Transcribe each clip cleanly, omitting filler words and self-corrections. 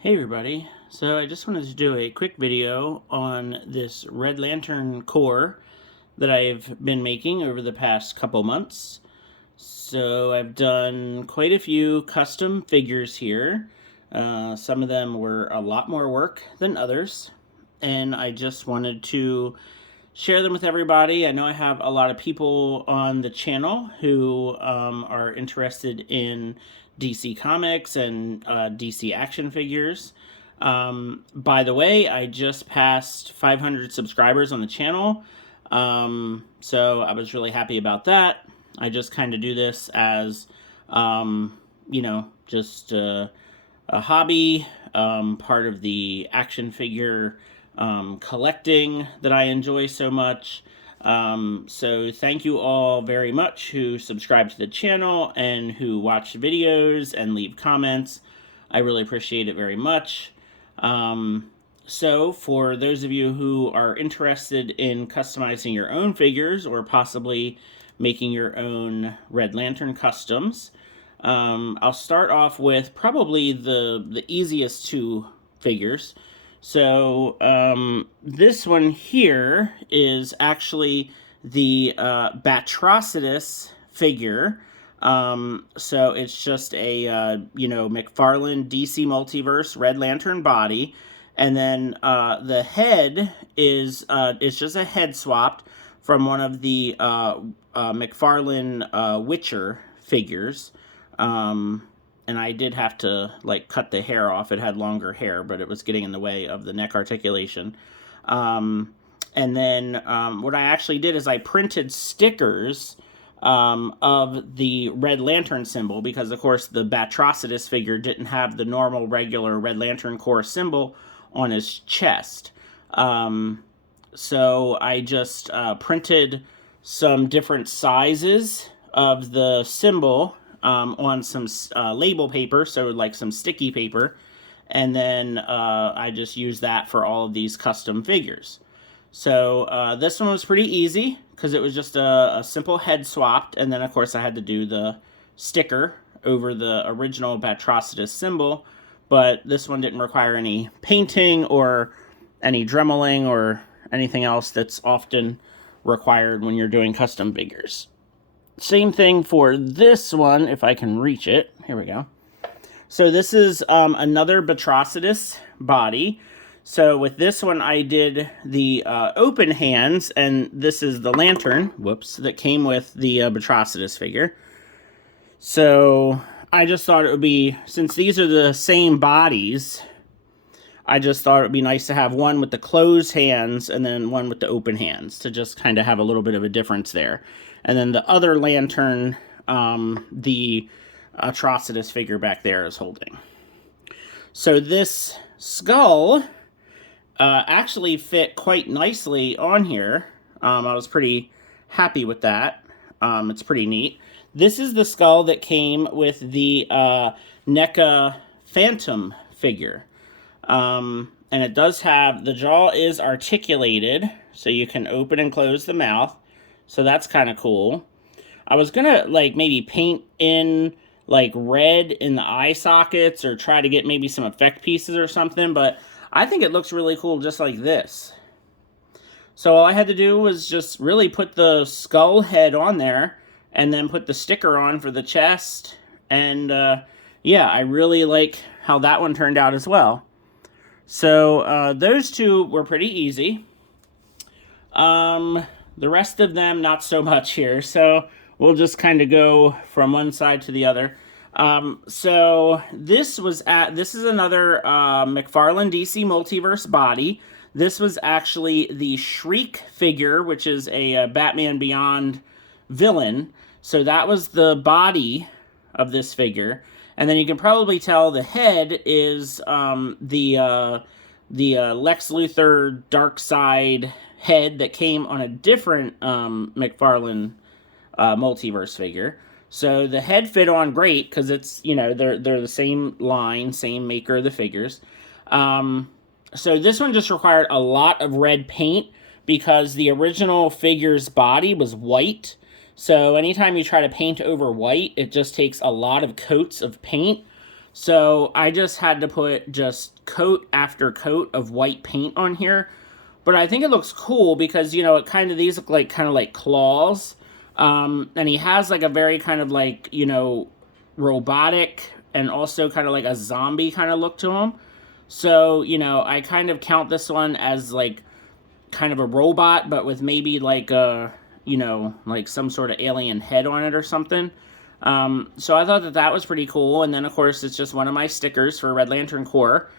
Hey everybody, so I just wanted to do a quick video on this Red Lantern Corps that I've been making over the past couple months. So I've done quite a few custom figures here. Some of them were a lot more work than others, and I just wanted to share them with everybody. I know I have a lot of people on the channel who are interested in DC Comics and DC action figures. By the way, I just passed 500 subscribers on the channel, so I was really happy about that. I just kind of do this as, just a hobby, part of the action figure collecting that I enjoy so much. So thank you all very much who subscribe to the channel and who watch videos and leave comments. I really appreciate it very much. So for those of you who are interested in customizing your own figures or possibly making your own Red Lantern customs, I'll start off with probably the easiest two figures. So this one here is actually the Atrocitus figure. So it's just a McFarlane DC Multiverse Red Lantern body, and then the head is just a head swapped from one of the McFarlane Witcher figures. And I did have to cut the hair off. It had longer hair, but it was getting in the way of the neck articulation. And then what I actually did is I printed stickers of the Red Lantern symbol, because of course the Atrocitus figure didn't have the normal regular Red Lantern Corps symbol on his chest. So I just printed some different sizes of the symbol on some label paper, so like some sticky paper, and then I just used that for all of these custom figures. So this one was pretty easy because it was just a simple head swapped, and then of course I had to do the sticker over the original Atrocitus symbol, but this one didn't require any painting or any dremeling or anything else that's often required when you're doing custom figures. Same thing for this one, if I can reach it. Here we go. So this is another Atrocitus body. So with this one, I did the open hands, and this is the lantern, that came with the Atrocitus figure. So I just thought it would be, since these are the same bodies, I just thought it would be nice to have one with the closed hands and then one with the open hands to just kind of have a little bit of a difference there. And then the other lantern, the Atrocitus figure back there is holding. So this skull actually fit quite nicely on here. I was pretty happy with that. It's pretty neat. This is the skull that came with the NECA Phantom figure. And it does have, the jaw is articulated, so you can open and close the mouth. So that's kind of cool. I was gonna maybe paint in red in the eye sockets or try to get maybe some effect pieces or something, but I think it looks really cool just like this. So all I had to do was just really put the skull head on there and then put the sticker on for the chest. And yeah, I really like how that one turned out as well. So those two were pretty easy. The rest of them, not so much here. So we'll just kind of go from one side to the other. So this is another McFarlane DC Multiverse body. This was actually the Shriek figure, which is a Batman Beyond villain. So that was the body of this figure. And then you can probably tell the head is the Lex Luthor Darkseid head that came on a different McFarlane multiverse figure. So the head fit on great because it's, they're the same line, same maker of the figures. So this one just required a lot of red paint because the original figure's body was white. So anytime you try to paint over white, it just takes a lot of coats of paint. So I just had to put just coat after coat of white paint on here. But I think it looks cool because, you know, it kind of, these look like kind of like claws. And he has like a very kind of like, you know, robotic and also kind of like a zombie kind of look to him. So, you know, I kind of count this one as like kind of a robot, but with maybe like a, you know, like some sort of alien head on it or something. So I thought that that was pretty cool. And then, of course, it's just one of my stickers for Red Lantern Corps.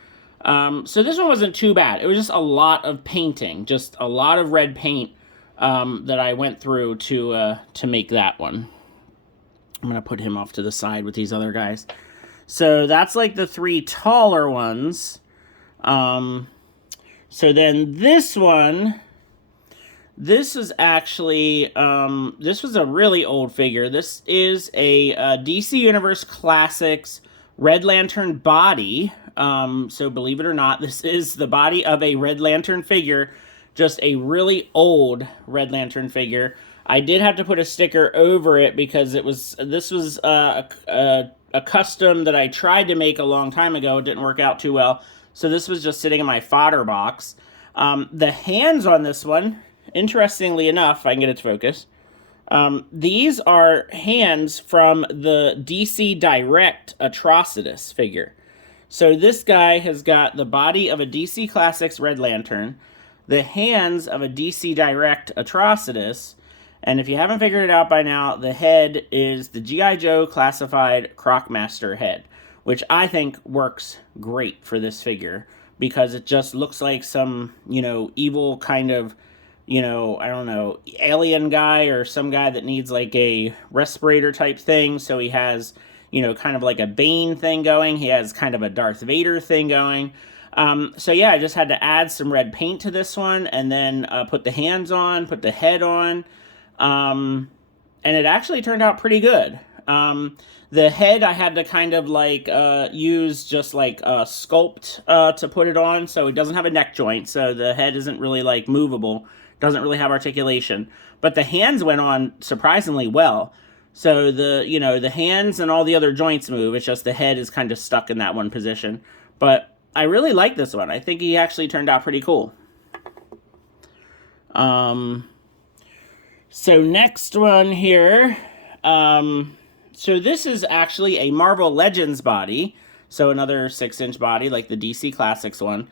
So this one wasn't too bad. It was just a lot of painting, just a lot of red paint that I went through to make that one. I'm going to put him off to the side with these other guys. So that's like the 3 taller ones. So then this one, this is actually, this was a really old figure. This is a DC Universe Classics Red Lantern body. So believe it or not, this is the body of a Red Lantern figure, just a really old Red Lantern figure. I did have to put a sticker over it because this was a custom that I tried to make a long time ago. It didn't work out too well. So this was just sitting in my fodder box. The hands on this one, interestingly enough, if I can get it to focus, these are hands from the DC Direct Atrocitus figure. So this guy has got the body of a DC Classics Red Lantern, the hands of a DC Direct Atrocitus, and if you haven't figured it out by now, the head is the G.I. Joe classified Crocmaster head, which I think works great for this figure because it just looks like some, you know, evil kind of, you know, I don't know, alien guy or some guy that needs like a respirator type thing. So he has, you know, kind of like a Bane thing going. He has kind of a Darth Vader thing going. So yeah, I just had to add some red paint to this one and then put the hands on, put the head on. And it actually turned out pretty good. The head I had to kind of like use just like sculpt to put it on, so it doesn't have a neck joint, so the head isn't really like movable, doesn't really have articulation. But the hands went on surprisingly well. So the, you know, the hands and all the other joints move. It's just the head is kind of stuck in that one position. But I really like this one. I think he actually turned out pretty cool. So next one here. So this is actually a Marvel Legends body. So another 6-inch body like the DC Classics one.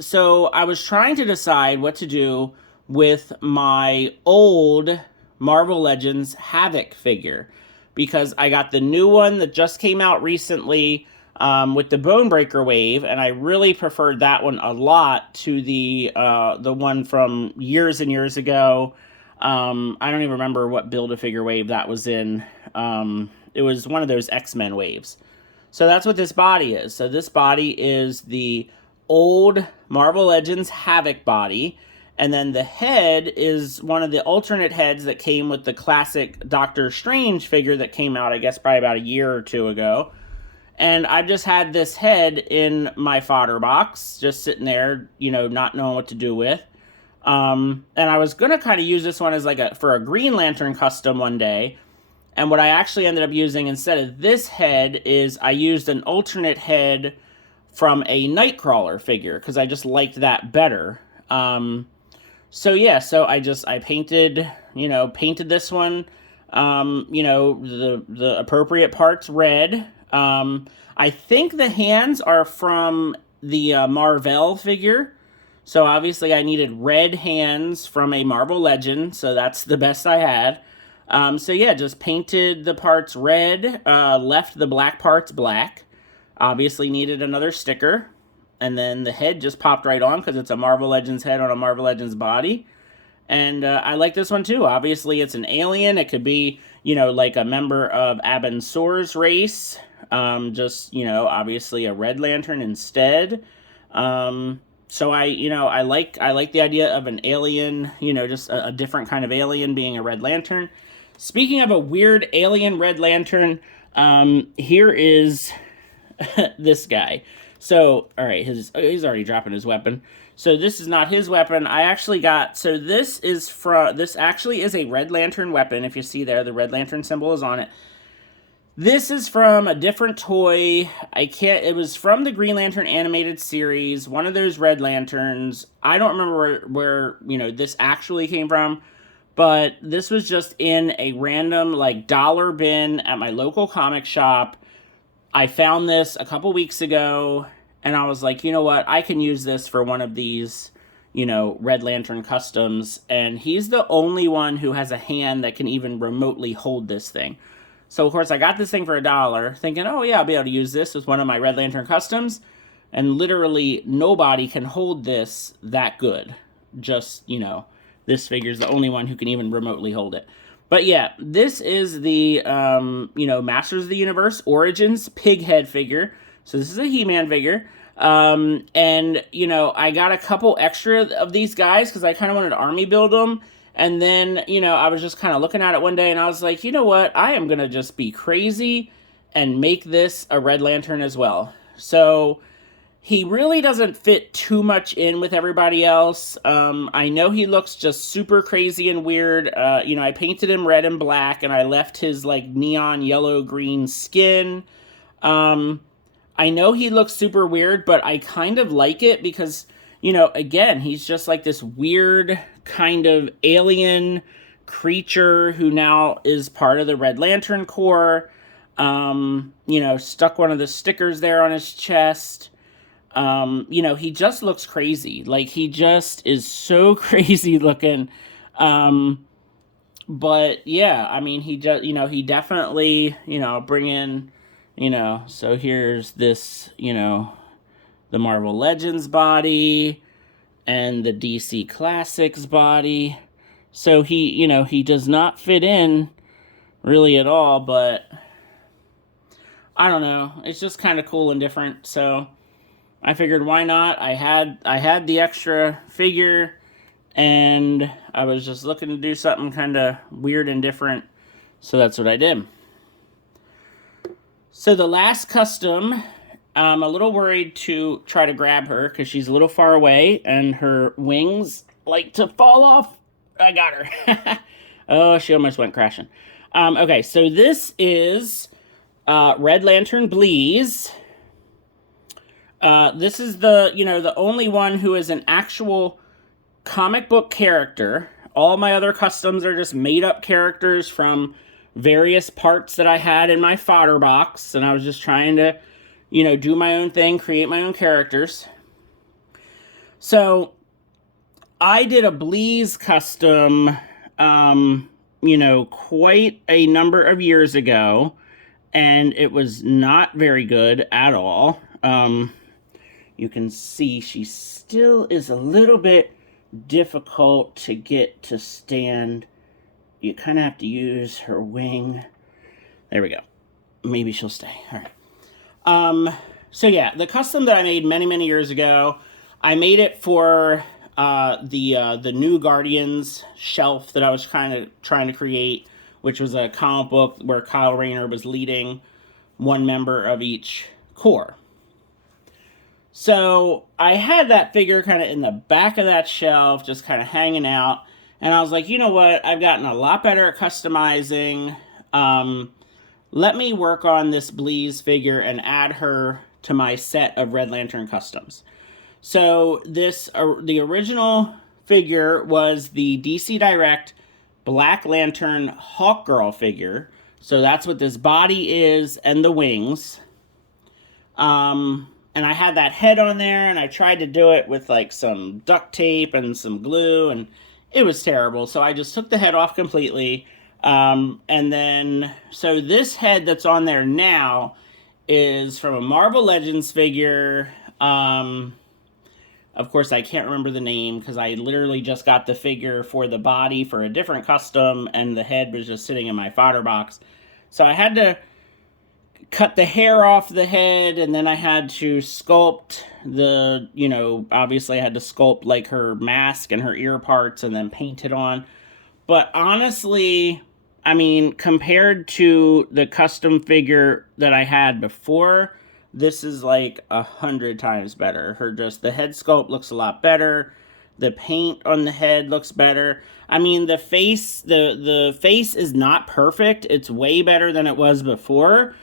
So I was trying to decide what to do with my old Marvel Legends Havoc figure, because I got the new one that just came out recently with the Bonebreaker wave, and I really preferred that one a lot to the one from years and years ago. I don't even remember what Build-A-Figure wave that was in. It was one of those X-Men waves. So that's what this body is. So this body is the old Marvel Legends Havoc body. And then the head is one of the alternate heads that came with the classic Doctor Strange figure that came out, I guess, probably about a year or two ago. And I've just had this head in my fodder box, just sitting there, you know, not knowing what to do with. And I was going to kind of use this one as like for a Green Lantern custom one day. And what I actually ended up using instead of this head is I used an alternate head from a Nightcrawler figure because I just liked that better. So yeah, so I painted, you know, painted this one, you know, the appropriate parts red. I think the hands are from the Marvel figure. So obviously I needed red hands from a Marvel Legend, so that's the best I had. So yeah, just painted the parts red, left the black parts black. Obviously needed another sticker. And then the head just popped right on because it's a Marvel Legends head on a Marvel Legends body. And I like this one too. Obviously it's an alien. It could be, you know, like a member of Abin Sur's race. Just, you know, obviously a Red Lantern instead. So I like the idea of an alien, you know, just a different kind of alien being a Red Lantern. Speaking of a weird alien Red Lantern, here is this guy. So, all right, he's already dropping his weapon. So this is not his weapon. I actually got, so this actually is a Red Lantern weapon. If you see there, the Red Lantern symbol is on it. This is from a different toy. It was from the Green Lantern animated series, one of those Red Lanterns. I don't remember where this actually came from, but this was just in a random, like, dollar bin at my local comic shop. I found this a couple weeks ago, and I was like, you know what? I can use this for one of these, Red Lantern customs. And he's the only one who has a hand that can even remotely hold this thing. So, of course, I got this thing for $1, thinking, oh, yeah, I'll be able to use this with one of my Red Lantern customs. And literally nobody can hold this that good. Just, this figure's the only one who can even remotely hold it. But yeah, this is the, Masters of the Universe Origins Pighead figure. So this is a He-Man figure. And, I got a couple extra of these guys because I kind of wanted to army build them. And then, I was just kind of looking at it one day and I was like, you know what? I am going to just be crazy and make this a Red Lantern as well. So he really doesn't fit too much in with everybody else. I know he looks just super crazy and weird. I painted him red and black and I left his like neon yellow-green skin. I know he looks super weird, but I kind of like it because, again, he's just like this weird kind of alien creature who now is part of the Red Lantern Corps. Stuck one of the stickers there on his chest. He just looks crazy. Like, he just is so crazy looking. But yeah, I mean, he just, he definitely, bring in, so here's this, the Marvel Legends body and the DC Classics body. So he does not fit in really at all, but I don't know. It's just kind of cool and different. So I figured, why not? I had the extra figure, and I was just looking to do something kind of weird and different, so that's what I did. So the last custom, I'm a little worried to try to grab her because she's a little far away, and her wings like to fall off. I got her. Oh, she almost went crashing. Okay, so this is Red Lantern Bleeze. This is the only one who is an actual comic book character. All my other customs are just made up characters from various parts that I had in my fodder box, and I was just trying to, do my own thing, create my own characters. So I did a Bleeze custom, quite a number of years ago, and it was not very good at all. You can see she still is a little bit difficult to get to stand. You kind of have to use her wing. There we go. Maybe she'll stay. All right. So yeah, the custom that I made many, many years ago, I made it for the New Guardians shelf that I was kind of trying to create, which was a comic book where Kyle Rayner was leading one member of each corps. So I had that figure kind of in the back of that shelf, just kind of hanging out. And I was like, you know what? I've gotten a lot better at customizing. Let me work on this Bleeze figure and add her to my set of Red Lantern customs. So the original figure was the DC Direct Black Lantern Hawkgirl figure. So that's what this body is and the wings. And I had that head on there, and I tried to do it with like some duct tape and some glue, and it was terrible. So I just took the head off completely. And then, so this head that's on there now is from a Marvel Legends figure. Of course, I can't remember the name because I literally just got the figure for the body for a different custom, and the head was just sitting in my fodder box. So I had to cut the hair off the head, and then I had to sculpt obviously I had to sculpt like her mask and her ear parts and then paint it on. But honestly, I mean, compared to the custom figure that I had before, this is like 100 times better. The head sculpt looks a lot better. The paint on the head looks better. I mean, the face is not perfect. It's way better than it was before,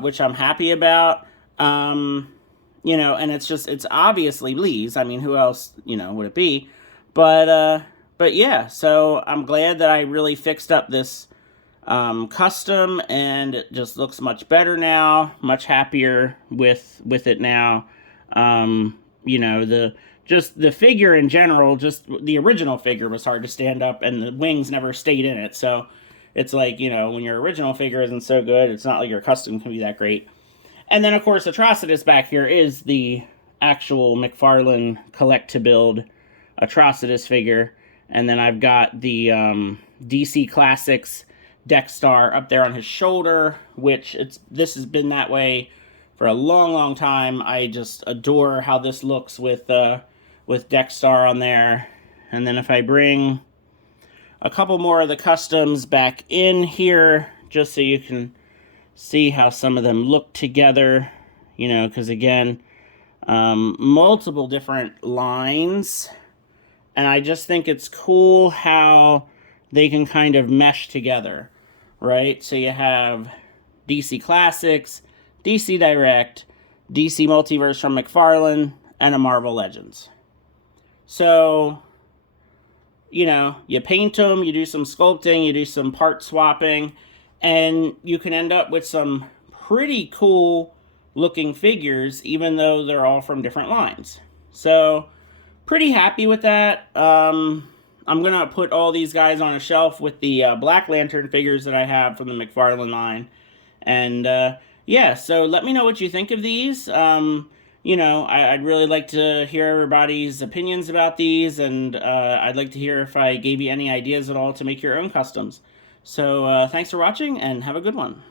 which I'm happy about. You know, and it's obviously Lee's. I mean, who else, you know, would it be? But yeah, so I'm glad that I really fixed up this custom, and it just looks much better now. Much happier with it now. You know, the figure in general, just the original figure was hard to stand up, and the wings never stayed in it. So it's like, you know, when your original figure isn't so good, it's not like your custom can be that great. And then, of course, Atrocitus back here is the actual McFarlane collect-to-build Atrocitus figure. And then I've got the DC Classics Deck Star up there on his shoulder, which this has been that way for a long, long time. I just adore how this looks with Deck Star on there. And then if I bring a couple more of the customs back in here, just so you can see how some of them look together, you know, because again, multiple different lines, and I just think it's cool how they can kind of mesh together, right? So you have DC Classics, DC Direct, DC Multiverse from McFarlane, and a Marvel Legends. So, you know, you paint them, you do some sculpting, you do some part swapping, and you can end up with some pretty cool looking figures, even though they're all from different lines. So, pretty happy with that. I'm going to put all these guys on a shelf with the Black Lantern figures that I have from the McFarlane line. And, yeah, so let me know what you think of these. You know, I'd really like to hear everybody's opinions about these, and I'd like to hear if I gave you any ideas at all to make your own customs. So, thanks for watching, and have a good one.